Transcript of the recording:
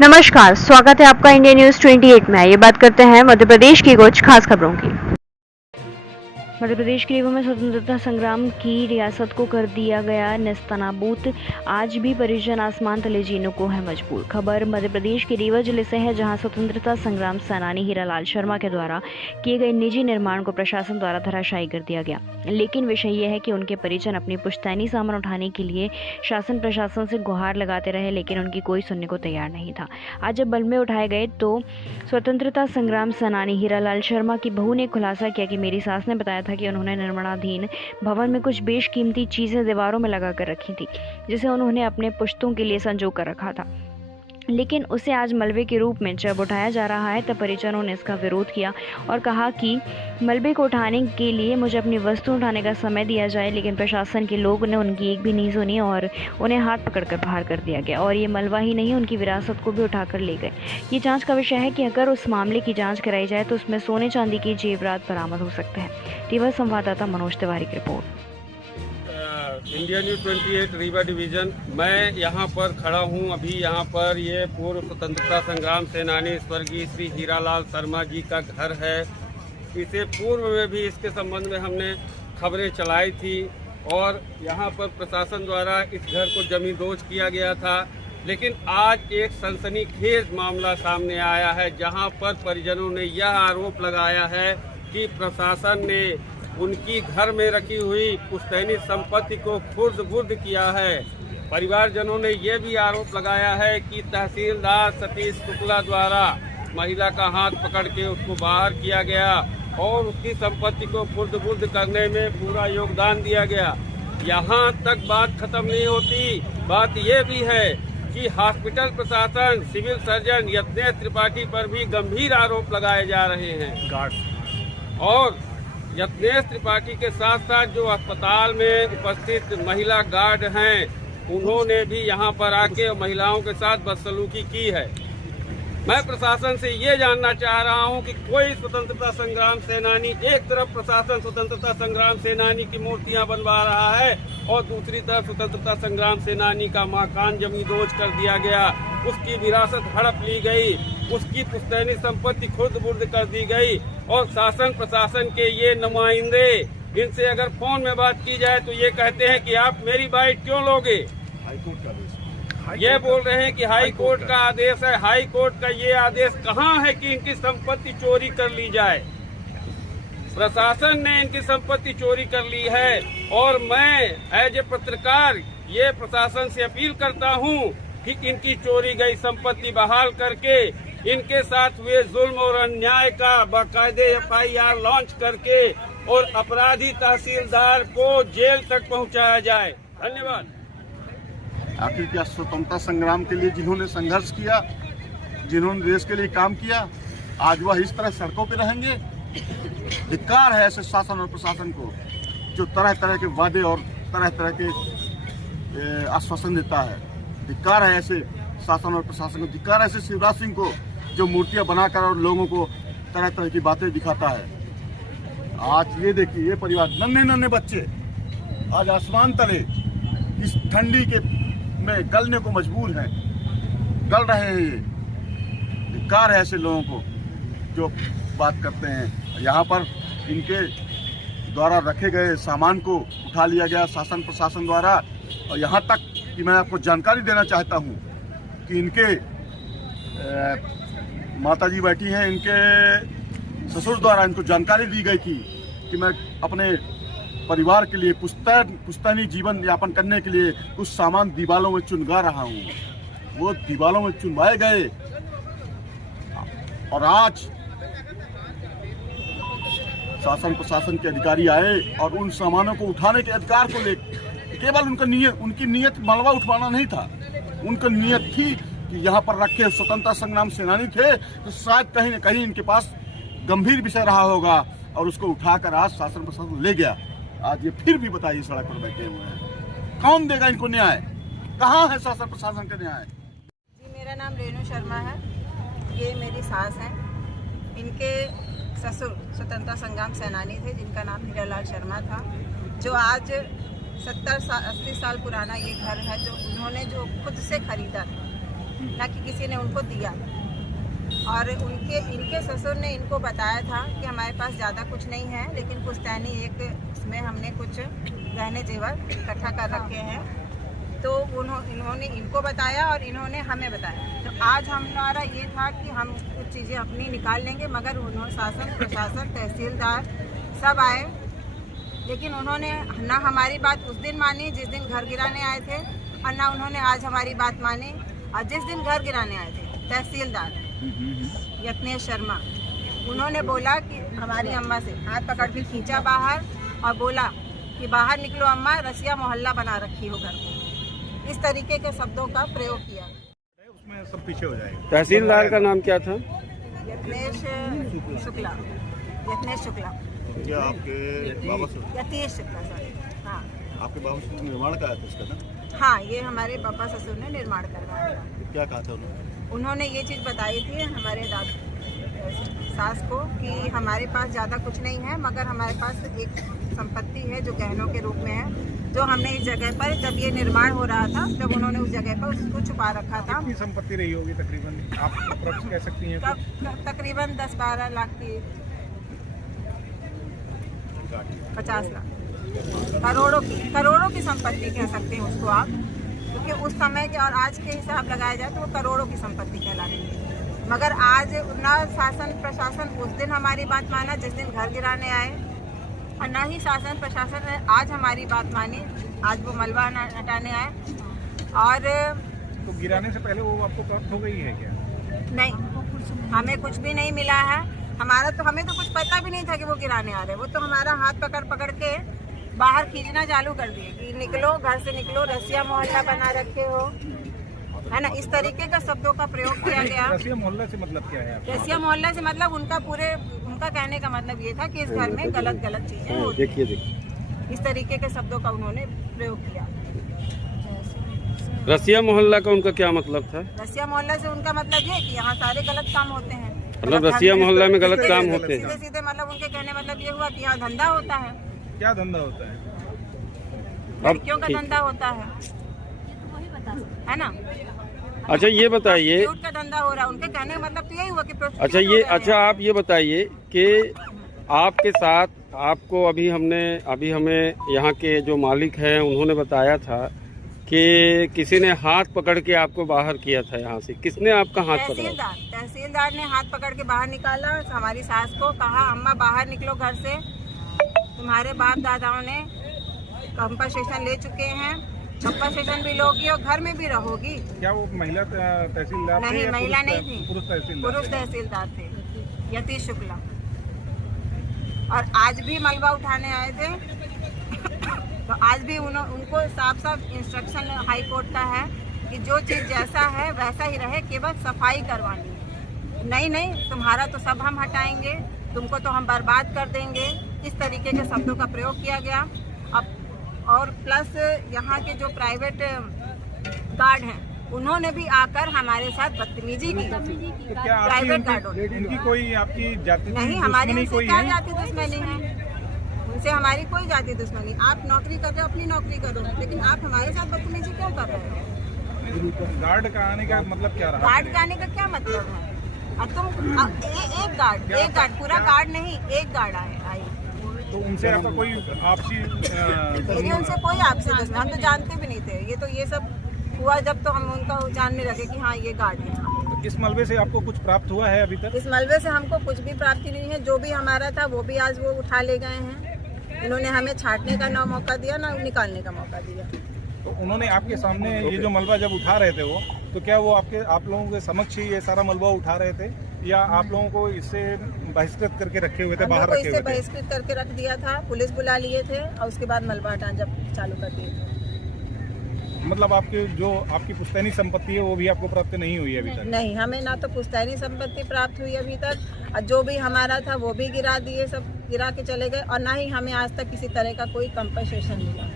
नमस्कार, स्वागत है आपका इंडिया न्यूज 28 में। आइए बात करते हैं मध्य प्रदेश की कुछ खास खबरों की। मध्य प्रदेश के रीवा में स्वतंत्रता संग्राम की रियासत को कर दिया गया नेस्तनाबूत। आज भी परिजन आसमान तले जीने को है मजबूर। खबर मध्य प्रदेश के रीवा जिले से है, जहां स्वतंत्रता संग्राम सेनानी हीरालाल शर्मा के द्वारा किए गए निजी निर्माण को प्रशासन द्वारा धराशायी कर दिया गया। लेकिन विषय यह है कि उनके परिजन अपनी पुश्तैनी सामान उठाने के लिए शासन प्रशासन से गुहार लगाते रहे, लेकिन उनकी कोई सुनने को तैयार नहीं था। आज जब बल्ब में उठाए गए तो स्वतंत्रता संग्राम सेनानी हीरालाल शर्मा की बहू ने खुलासा किया कि मेरी सास ने बताया था कि उन्होंने निर्माणाधीन भवन में कुछ बेशकीमती चीजें दीवारों में लगा कर रखी थी, जिसे उन्होंने अपने पुश्तों के लिए संजो कर रखा था। लेकिन उसे आज मलबे के रूप में जब उठाया जा रहा है, तब परिजनों ने इसका विरोध किया और कहा कि मलबे को उठाने के लिए मुझे अपनी वस्तु उठाने का समय दिया जाए। लेकिन प्रशासन के लोग ने उनकी एक भी नहीं सुनी और उन्हें हाथ पकड़कर बाहर कर दिया गया। और ये मलबा ही नहीं, उनकी विरासत को भी उठाकर ले गए। ये जांच का विषय है कि अगर उस मामले की जांच कराई जाए तो उसमें सोने चांदी के जेवरात बरामद हो सकते हैं। रीवा संवाददाता मनोज तिवारी की report. India news 28 Rewa division. मैं यहाँ पर खड़ा हूँ। अभी यहाँ पर ये पूर्व स्वतंत्रता संग्राम सेनानी स्वर्गीय श्री हीरालाल शर्मा जी का घर है। इसे पूर्व में भी इसके संबंध में हमने खबरें चलाई थी और यहाँ पर प्रशासन द्वारा इस घर को जमींदोज किया गया था। लेकिन आज एक सनसनीखेज मामला सामने आया है, जहाँ पर परिजनों ने यह आरोप लगाया है कि प्रशासन ने उनकी घर में रखी हुई पुश्तैनी संपत्ति को खुर्द-बुर्द किया है। परिवारजनों ने यह भी आरोप लगाया है कि तहसीलदार सतीश शुक्ला द्वारा महिला का हाथ पकड़ के उसको बाहर किया गया और उसकी संपत्ति को खुर्द-बुर्द करने में पूरा योगदान दिया गया। यहाँ तक बात खत्म नहीं होती। बात यह भी है कि हॉस्पिटल प्रशासन, सिविल सर्जन यज्ञेश त्रिपाठी पर भी गंभीर आरोप लगाए जा रहे हैं। और यज्ञेश त्रिपाठी के साथ साथ जो अस्पताल में उपस्थित महिला गार्ड हैं, उन्होंने भी यहाँ पर आके महिलाओं के साथ बदसलूकी की है। मैं प्रशासन से ये जानना चाह रहा हूँ कि कोई स्वतंत्रता संग्राम सेनानी, एक तरफ प्रशासन स्वतंत्रता संग्राम सेनानी की मूर्तियां बनवा रहा है और दूसरी तरफ स्वतंत्रता संग्राम सेनानी का मकान जमींदोज कर दिया गया, उसकी विरासत हड़प ली गई, उसकी पुश्तैनी संपत्ति खुर्द-बुर्द कर दी गई। और शासन प्रशासन के ये नुमाइंदे, इनसे अगर फोन में बात की जाए तो ये कहते हैं कि आप मेरी बाइट क्यों लोगे। ये बोल रहे हैं कि हाई कोर्ट का आदेश है। हाई कोर्ट का ये आदेश कहाँ है कि इनकी संपत्ति चोरी कर ली जाए। प्रशासन ने इनकी संपत्ति चोरी कर ली है और मैं एज ए पत्रकार ये प्रशासन से अपील करता हूँ कि इनकी चोरी गई संपत्ति बहाल करके इनके साथ हुए जुल्म और अन्याय का बाकायदे FIR लॉन्च करके और अपराधी तहसीलदार को जेल तक पहुंचाया जाए। धन्यवाद। आखिर क्या स्वतंत्रता संग्राम के लिए जिन्होंने संघर्ष किया, जिन्होंने देश के लिए काम किया, आज वह इस तरह सड़कों पे रहेंगे? धिक्कार है ऐसे शासन और प्रशासन को जो तरह तरह के वादे और तरह तरह के आश्वासन देता है। धिक्कार है ऐसे शासन और प्रशासन को। धिक्कार है ऐसे शिवराज सिंह को जो मूर्तियां बनाकर और लोगों को तरह तरह की बातें दिखाता है। आज ये देखिए, ये परिवार, नन्हे नन्हे बच्चे आज आसमान तले इस ठंडी के में गलने को मजबूर हैं, गल रहे हैं। ये धिक्कार है ऐसे लोगों को जो बात करते हैं। यहाँ पर इनके द्वारा रखे गए सामान को उठा लिया गया शासन प्रशासन द्वारा। और यहाँ तक कि मैं आपको जानकारी देना चाहता हूँ कि इनके माताजी बैठी हैं, इनके ससुर द्वारा इनको जानकारी दी गई थी कि मैं अपने परिवार के लिए पुश्तैनी जीवन यापन करने के लिए कुछ सामान दीवारों में चुनगा रहा हूँ। वो दीवारों में चुनवाए गए और आज शासन प्रशासन के अधिकारी आए और उन सामानों को उठाने के अधिकार को लेकर केवल उनकी नीयत मलबा उठवाना नहीं था। उनकी नीयत थी कि यहाँ पर रखे स्वतंत्रता संग्राम सेनानी थे, तो शायद कहीं न कहीं इनके पास गंभीर विषय रहा होगा और उसको उठाकर आज शासन प्रशासन ले गया। आज ये फिर भी बताइए सड़क पर बैठे हुए हैं, कौन देगा इनको न्याय? कहाँ है शासन प्रशासन का न्याय? जी, मेरा नाम रेणु शर्मा है। ये मेरी सास हैं। इनके ससुर स्वतंत्रता संग्राम सेनानी थे, जिनका नाम हीरालाल शर्मा था, जो आज 70-80 साल पुराना ये घर है जो उन्होंने जो खुद से खरीदा था। ना कि किसी ने उनको दिया। और इनके ससुर ने इनको बताया था कि हमारे पास ज़्यादा कुछ नहीं है, लेकिन पुश्तैनी एक इसमें हमने कुछ गहने जेवर इकट्ठा कर रखे हैं। तो इन्होंने इनको बताया और इन्होंने हमें बताया। तो आज हमारा ये था कि हम कुछ चीज़ें अपनी निकाल लेंगे, मगर उन्होंने शासन प्रशासन तहसीलदार सब आए, लेकिन उन्होंने ना हमारी बात उस दिन मानी जिस दिन घर गिराने आए थे, और ना उन्होंने आज हमारी बात मानी। और जिस दिन घर गिराने आए थे तहसीलदार यत्नेश शर्मा, उन्होंने बोला कि हमारी अम्मा से हाथ पकड़ के खींचा बाहर और बोला कि बाहर निकलो अम्मा, रसिया मोहल्ला बना रखी हो घर को। इस तरीके के शब्दों का प्रयोग किया। उसमें सब पीछे हो जाएगा। तहसीलदार का नाम क्या था? यत्नेश शुक्ला। यत्नेश शुक्ला। क्या आपके बाबा से यतीश शुक्ला सर। हाँ, आपके बाबा से निर्माण कराया था इसका ना? हाँ, ये हमारे पापा ससुर ने निर्माण करवाया था। क्या कहा था उन्होंने? उन्होंने ये चीज़ बताई थी हमारे सास को कि हमारे पास ज़्यादा कुछ नहीं है, मगर हमारे पास एक संपत्ति है जो गहनों के रूप में है, जो हमने इस जगह पर जब ये निर्माण हो रहा था तब उन्होंने उस जगह पर उसको छुपा रखा था। कितनी संपत्ति रही होगी तकरीबन, आप अप्रोक्स कह सकती हैं? तकरीबन 10-12 लाख की, 50 लाख, करोड़ों की संपत्ति कह सकते हैं उसको आप, क्योंकि उस समय के और आज के हिसाब लगाया जाए तो वो करोड़ों की संपत्ति कहलाती है। मगर आज ना शासन प्रशासन उस दिन हमारी बात माना जिस दिन घर गिराने आए, और ना ही शासन प्रशासन ने आज हमारी बात मानी आज वो मलबा हटाने आए। और तो गिराने से पहले वो आपको प्राप्त हो गई है क्या? नहीं, हमें कुछ भी नहीं मिला है। हमें तो कुछ पता भी नहीं था कि वो गिराने आ रहे। वो तो हमारा हाथ पकड़ के बाहर खींचना चालू कर दिए कि निकलो, घर से निकलो, रसिया मोहल्ला बना रखे हो, है ना। इस तरीके का शब्दों का प्रयोग किया गया। रसिया मोहल्ला से मतलब क्या है? रसिया मोहल्ला से मतलब उनका कहने का मतलब ये था कि इस घर में गलत चीजें होती हैं। देखिए इस तरीके के शब्दों का उन्होंने प्रयोग किया। रसिया मोहल्ला का उनका क्या मतलब था? रसिया मोहल्ला से उनका मतलब ये कि यहाँ सारे गलत काम होते हैं। मतलब रसिया मोहल्ला में गलत काम होते हैं? सीधे मतलब उनके कहने मतलब ये हुआ कि यहाँ धंधा होता है। क्या धंधा होता है? लड़कियों का धंधा होता है ना। अच्छा ये बताइए, का धंधा हो रहा है। उनके कहने का मतलब तो यही हुआ कि अच्छा आप ये बताइए कि आपके साथ आपको अभी हमें यहाँ के जो मालिक हैं उन्होंने बताया था कि किसी ने हाथ पकड़ के आपको बाहर किया था यहाँ से। किसने आपका हाथ पकड़ा? तहसीलदार ने हाथ पकड़ के बाहर निकाला। हमारी सास को कहा अम्मा बाहर निकलो घर से, तुम्हारे बाप दादाओं ने कंपनसेशन ले चुके हैं, कंपनसेशन भी लोगी और घर में भी रहोगी। क्या वो महिला तहसीलदार? नहीं, महिला नहीं थी, पुरुष तहसीलदार थे, यतीश शुक्ला। और आज भी मलबा उठाने आए थे तो आज भी उनको साफ इंस्ट्रक्शन हाई कोर्ट का है कि जो चीज़ जैसा है वैसा ही रहे, केवल सफाई करवानी है। नहीं, तुम्हारा तो सब हम हटाएंगे, तुमको तो हम बर्बाद कर देंगे। इस तरीके के शब्दों का प्रयोग किया गया। अब और प्लस यहाँ के जो प्राइवेट गार्ड हैं उन्होंने भी आकर हमारे साथ बदतमीजी की। तो क्या प्राइवेट गार्डों उनकी कोई आपकी जाति नहीं, हमारी उनसे क्या जाति दुश्मनी है? उनसे हमारी कोई जाति दुश्मनी। आप नौकरी कर रहे हो, अपनी नौकरी करो, लेकिन आप हमारे साथ बदतमीजी क्यों कर रहे हो? गार्ड का आने का मतलब क्या रहा? गार्ड का आने का क्या मतलब है? अब तुम एक गार्ड पूरा गार्ड नहीं, एक गार्ड आई। तो उनसे आपका कोई आपसी मेरी उनसे कोई आपसी दुश्मनी, हम तो जानते भी नहीं थे। ये सब हुआ जब तो हम उनका जानने लगे कि हाँ ये गार्ड है। तो इस मलबे से आपको कुछ प्राप्त हुआ है अभी तक? इस मलबे से हमको कुछ भी प्राप्ति नहीं है। जो भी हमारा था वो भी आज वो उठा ले गए हैं। इन्होंने हमें छाटने का ना मौका दिया ना निकालने का मौका दिया। तो उन्होंने आपके सामने ये जो मलबा जब उठा रहे थे वो, तो क्या वो आप लोगों के समक्ष ही ये सारा मलबा उठा रहे थे या आप लोगों को इससे बहिष्कृत करके रखे हुए थे, बाहर रखे हुए थे? इससे बहिष्कृत करके रख दिया था, पुलिस बुला लिए थे और उसके बाद मलबा हटाना जब चालू कर दिए थे। मतलब आपकी पुश्तैनी संपत्ति है वो भी आपको प्राप्त नहीं हुई अभी तक? नहीं, हमें ना तो पुश्तैनी संपत्ति प्राप्त हुई अभी तक, और जो भी हमारा था वो भी गिरा दिए, सब गिरा के चले गए, और ना ही हमें आज तक किसी तरह का कोई कंपनसेशन मिला।